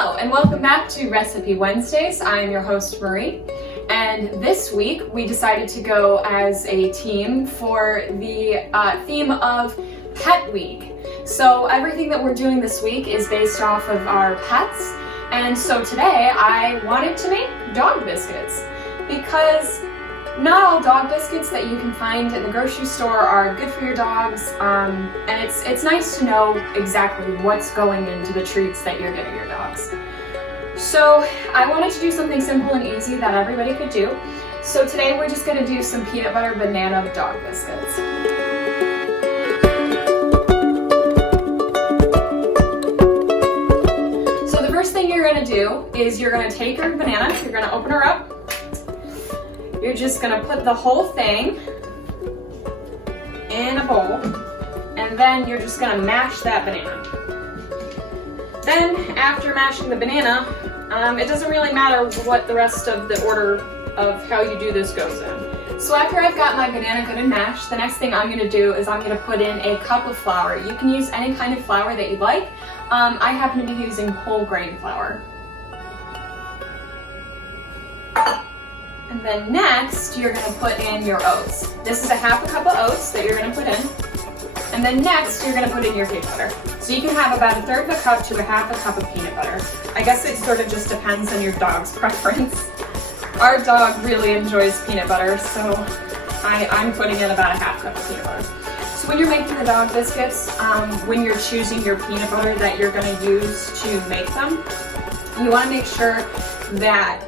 Hello and welcome back to Recipe Wednesdays. I am your host Marie, and this week we decided to go as a team for the theme of Pet Week. So everything that we're doing this week is based off of our pets, and so today I wanted to make dog biscuits because not all dog biscuits that you can find in the grocery store are good for your dogs, and it's nice to know exactly what's going into the treats that you're giving your dogs. So I wanted to do something simple and easy that everybody could do. So today we're just going to do some peanut butter banana dog biscuits. So the first thing you're going to do is you're going to take your banana, you're going to open her up. You're just gonna put the whole thing in a bowl, and then you're just gonna mash that banana. Then, after mashing the banana, it doesn't really matter what the rest of the order of how you do this goes in. So after I've got my banana good and mashed, the next thing I'm gonna do is I'm gonna put in a cup of flour. You can use any kind of flour that you like. I happen to be using whole grain flour. And then next, you're gonna put in your oats. This is a half a cup of oats that you're gonna put in. And then next, you're gonna put in your peanut butter. So you can have about a third of a cup to a half a cup of peanut butter. I guess it sort of just depends on your dog's preference. Our dog really enjoys peanut butter, so I'm putting in about a half cup of peanut butter. So when you're making the dog biscuits, when you're choosing your peanut butter that you're gonna use to make them, you wanna make sure that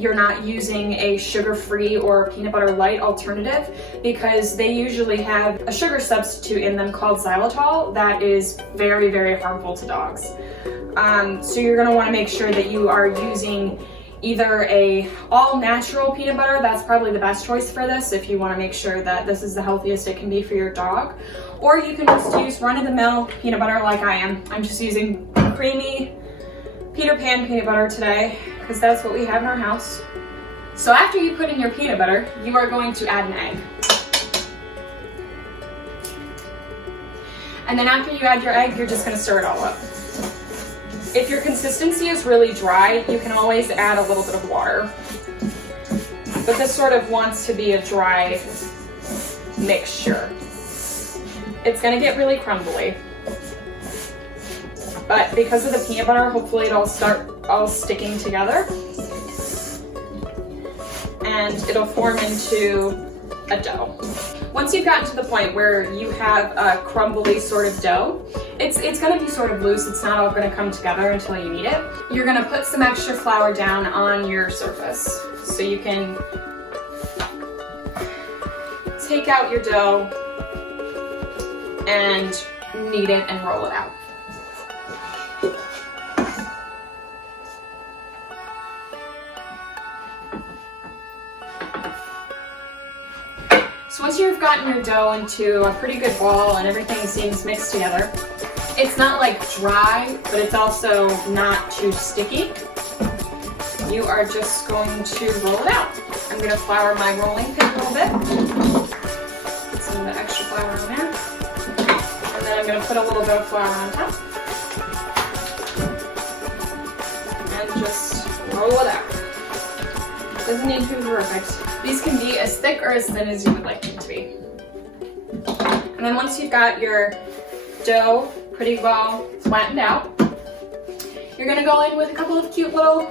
you're not using a sugar-free or peanut butter light alternative, because they usually have a sugar substitute in them called xylitol that is very, very harmful to dogs. So you're gonna wanna make sure that you are using either a all-natural peanut butter. That's probably the best choice for this if you wanna make sure that this is the healthiest it can be for your dog. Or you can just use run-of-the-mill peanut butter like I am. I'm just using creamy Peter Pan peanut butter today, because that's what we have in our house. So after you put in your peanut butter, you are going to add an egg. And then after you add your egg, you're just going to stir it all up. If your consistency is really dry, you can always add a little bit of water. But this sort of wants to be a dry mixture. It's going to get really crumbly. But because of the peanut butter, hopefully it'll start all sticking together and it'll form into a dough. Once you've gotten to the point where you have a crumbly sort of dough, it's gonna be sort of loose. It's not all gonna come together until you need it. You're gonna put some extra flour down on your surface. So you can take out your dough and knead it and roll it out. So once you've gotten your dough into a pretty good ball and everything seems mixed together, it's not like dry, but it's also not too sticky. You are just going to roll it out. I'm going to flour my rolling pin a little bit. Put some of the extra flour on there. And then I'm going to put a little bit of flour on top. And just roll it out. Doesn't need to be perfect. These can be as thick or as thin as you would like them to be. And then once you've got your dough pretty well flattened out, you're gonna go in with a couple of cute little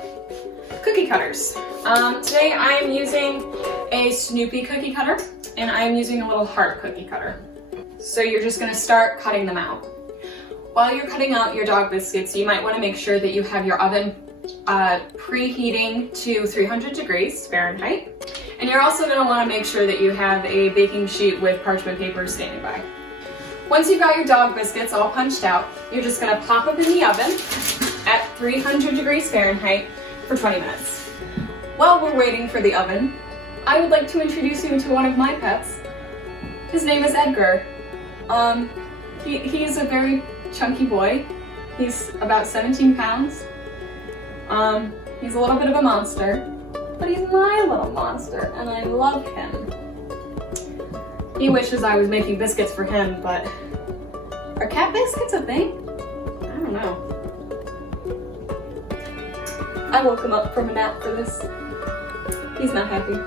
cookie cutters. Today I am using a Snoopy cookie cutter, and I am using a little heart cookie cutter. So you're just gonna start cutting them out. While you're cutting out your dog biscuits, you might wanna make sure that you have your oven preheating to 300 degrees Fahrenheit. And you're also going to want to make sure that you have a baking sheet with parchment paper standing by. Once you've got your dog biscuits all punched out, you're just going to pop them in the oven at 300 degrees Fahrenheit for 20 minutes. While we're waiting for the oven, I would like to introduce you to one of my pets. His name is Edgar. He's a very chunky boy. He's about 17 pounds. He's a little bit of a monster. But he's my little monster, and I love him. He wishes I was making biscuits for him, but are cat biscuits a thing? I don't know. I woke him up from a nap for this. He's not happy.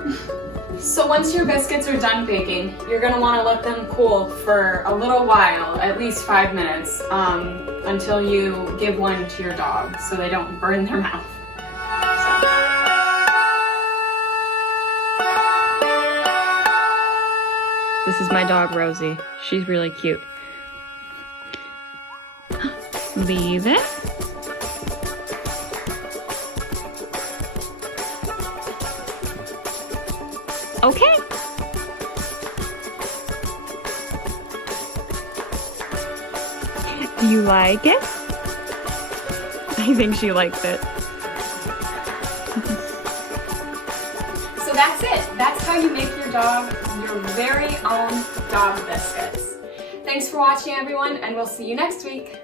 So once your biscuits are done baking, you're gonna wanna let them cool for a little while, at least 5 minutes, until you give one to your dog so they don't burn their mouth. This is my dog, Rosie. She's really cute. Leave it. Okay. Do you like it? I think she likes it. So that's it. That's how you make your dog your very own dog biscuits. Thanks for watching, everyone, and we'll see you next week.